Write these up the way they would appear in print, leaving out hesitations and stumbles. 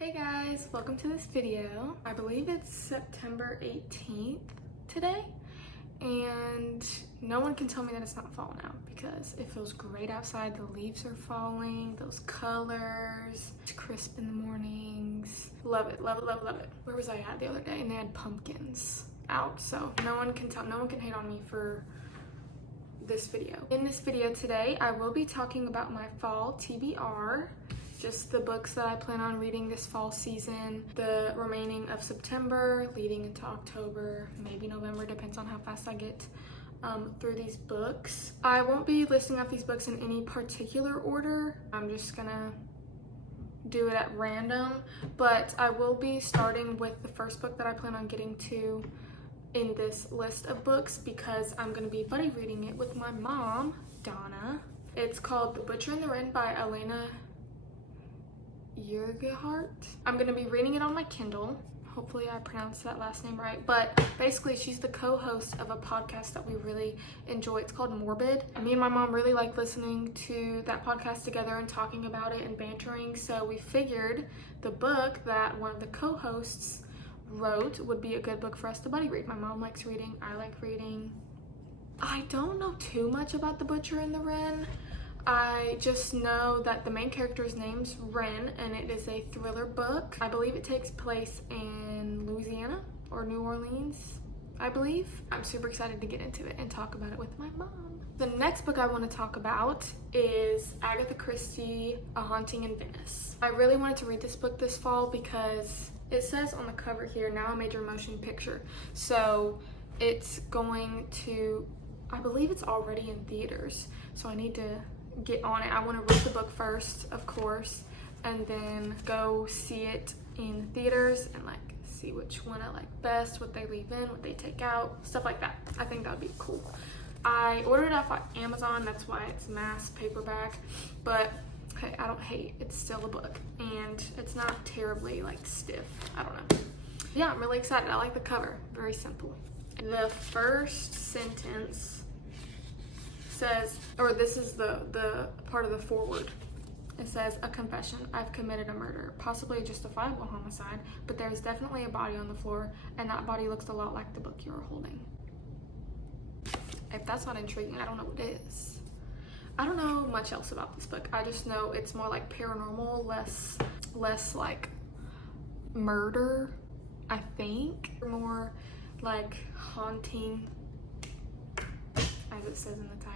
Hey guys, welcome to this video. I believe it's September 18th today, and no one can tell me that it's not fall now because it feels great outside. The leaves are falling, those colors, it's crisp in the mornings. Love it, love it, love it, love it. Where was I at the other day? And they had pumpkins out, so no one can hate on me for this video. In this video today, I will be talking about my fall TBR. Just the books that I plan on reading this fall season, the remaining of September, leading into October, maybe November, depends on how fast I get through these books. I won't be listing off these books in any particular order. I'm just gonna do it at random, but I will be starting with the first book that I plan on getting to in this list of books because I'm gonna be buddy reading it with my mom, Donna. It's called The Butcher and the Wren by Elena Yergehart. I'm gonna be reading it on my Kindle. Hopefully I pronounced that last name right. But basically she's the co-host of a podcast that we really enjoy. It's called Morbid. Me and my mom really like listening to that podcast together and talking about it and bantering. So we figured the book that one of the co-hosts wrote would be a good book for us to buddy read. My mom likes reading, I like reading. I don't know too much about The Butcher and the Wren. I just know that the main character's name's Wren and it is a thriller book. I believe it takes place in Louisiana or New Orleans, I believe. I'm super excited to get into it and talk about it with my mom. The next book I want to talk about is Agatha Christie, A Haunting in Venice. I really wanted to read this book this fall because it says on the cover here, now a major motion picture. So it's going to, I believe it's already in theaters. So I need to get on it. I want to read the book first, of course, and then go see it in theaters and like see which one I like best, what they leave in, what they take out, stuff like that. I think that would be cool. I ordered it off Amazon, that's why it's mass paperback, but hey, I don't hate, it's still a book and it's not terribly like stiff. I don't know. Yeah, I'm really excited. I like the cover, very simple. The first sentence says, or this is the part of the foreword. It says, a confession, I've committed a murder, possibly a justifiable homicide, but there is definitely a body on the floor, and that body looks a lot like the book you are holding. If that's not intriguing, I don't know what is. I don't know much else about this book. I just know it's more like paranormal, less like murder, I think. More like haunting, as it says in the title.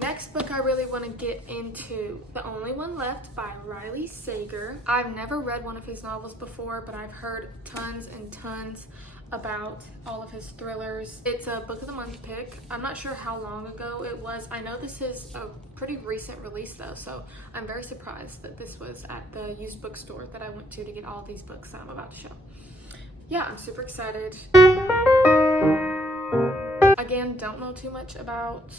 Next book I really want to get into, The Only One Left by Riley Sager. I've never read one of his novels before, but I've heard tons and tons about all of his thrillers. It's a book of the month pick. I'm not sure how long ago it was. I know this is a pretty recent release though, so I'm very surprised that this was at the used bookstore that I went to get all these books that I'm about to show. Yeah, I'm super excited. Again, don't know too much about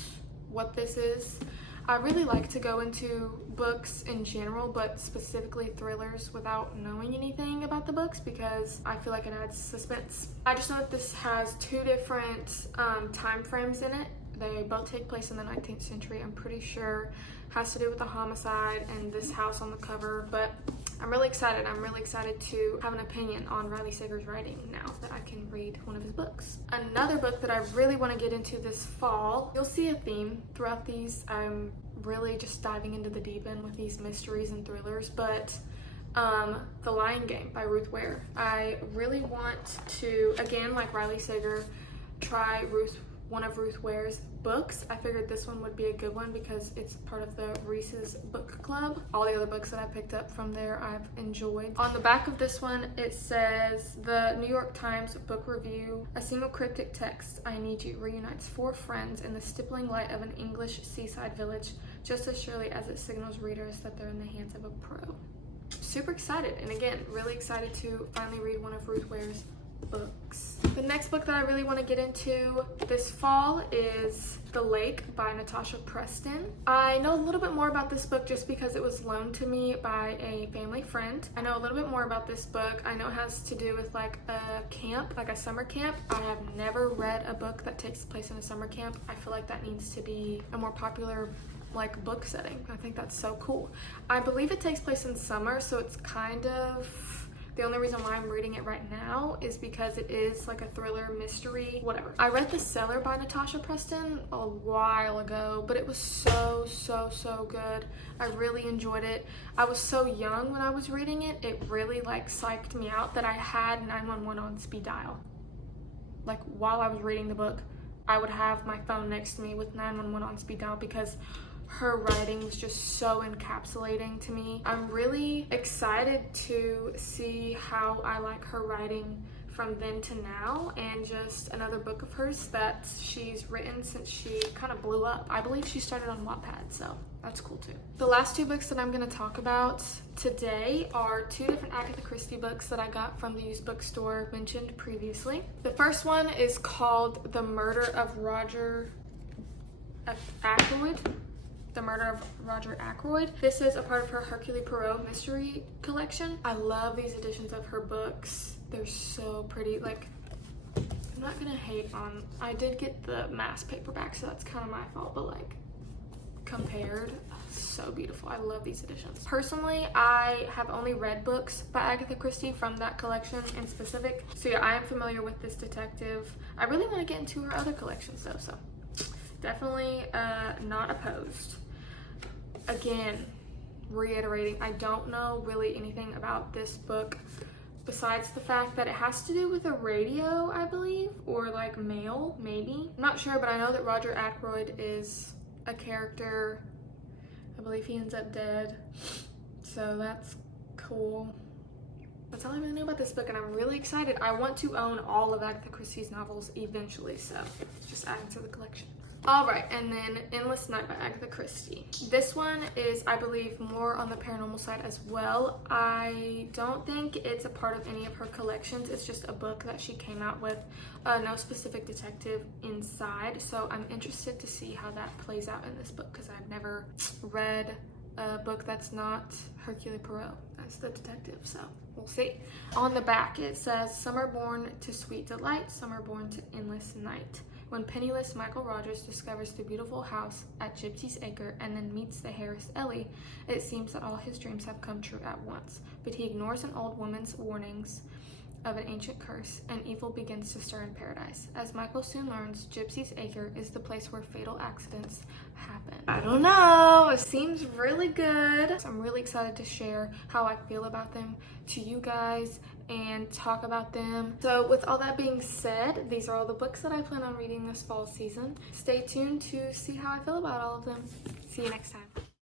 what this is. I really like to go into books in general, but specifically thrillers, without knowing anything about the books because I feel like it adds suspense. I just know that this has two different time frames in it. They both take place in the 19th century. I'm pretty sure has to do with a homicide and this house on the cover, but I'm really excited. I'm really excited to have an opinion on Riley Sager's writing now that I can read one of his books. Another book that I really want to get into this fall, you'll see a theme throughout these. I'm really just diving into the deep end with these mysteries and thrillers, but The Lying Game by Ruth Ware. I really want to, again, like Riley Sager, try one of Ruth Ware's books. I figured this one would be a good one because it's part of the Reese's Book Club. All the other books that I picked up from there I've enjoyed. On the back of this one it says, the New York Times Book Review, a single cryptic text, I Need You, reunites four friends in the stippling light of an English seaside village just as surely as it signals readers that they're in the hands of a pro. Super excited, and again, really excited to finally read one of Ruth Ware's books. The next book that I really want to get into this fall is The Lake by Natasha Preston. I know a little bit more about this book just because it was loaned to me by a family friend. I know a little bit more about this book. I know it has to do with like a camp, like a summer camp. I have never read a book that takes place in a summer camp. I feel like that needs to be a more popular like book setting. I think that's so cool. I believe it takes place in summer, so it's kind of The only reason why I'm reading it right now is because it is like a thriller, mystery, whatever. I read The Cellar by Natasha Preston a while ago, but it was so good. I really enjoyed it. I was so young when I was reading it. It really like psyched me out that I had 911 on speed dial. Like while I was reading the book, I would have my phone next to me with 911 on speed dial because her writing was just so encapsulating to me. I'm really excited to see how I like her writing from then to now, and just another book of hers that she's written since she kind of blew up. I believe she started on Wattpad, so that's cool too. The last two books that I'm going to talk about today are two different Agatha Christie books that I got from the used bookstore mentioned previously. The first one is called The Murder of Roger Ackroyd. The Murder of Roger Ackroyd. This is a part of her Hercule Poirot mystery collection. I love these editions of her books. They're so pretty. Like, I'm not gonna hate on, I did get the mass paperback, so that's kind of my fault, but like compared, so beautiful. I love these editions. Personally, I have only read books by Agatha Christie from that collection in specific, so yeah, I am familiar with this detective. I really want to get into her other collections though, so definitely not opposed. Again, reiterating, I don't know really anything about this book besides the fact that it has to do with a radio, I believe, or like mail, maybe. I'm not sure, but I know that Roger Ackroyd is a character. I believe he ends up dead, so that's cool. That's all I really know about this book, and I'm really excited. I want to own all of Agatha Christie's novels eventually, so just adding to the collection. All right, and then Endless Night by Agatha Christie. This one is, I believe, more on the paranormal side as well. I don't think it's a part of any of her collections. It's just a book that she came out with, no specific detective inside. So I'm interested to see how that plays out in this book because I've never read a book that's not Hercule Poirot as the detective, so we'll see. On the back it says, some are born to sweet delight, some are born to endless night. When penniless Michael Rogers discovers the beautiful house at Gypsy's Acre and then meets the heiress Ellie, it seems that all his dreams have come true at once. But he ignores an old woman's warnings of an ancient curse, and evil begins to stir in paradise. As Michael soon learns, Gypsy's Acre is the place where fatal accidents happen. I don't know, it seems really good. So I'm really excited to share how I feel about them to you guys and talk about them. So with all that being said, these are all the books that I plan on reading this fall season. Stay tuned to see how I feel about all of them. See you next time.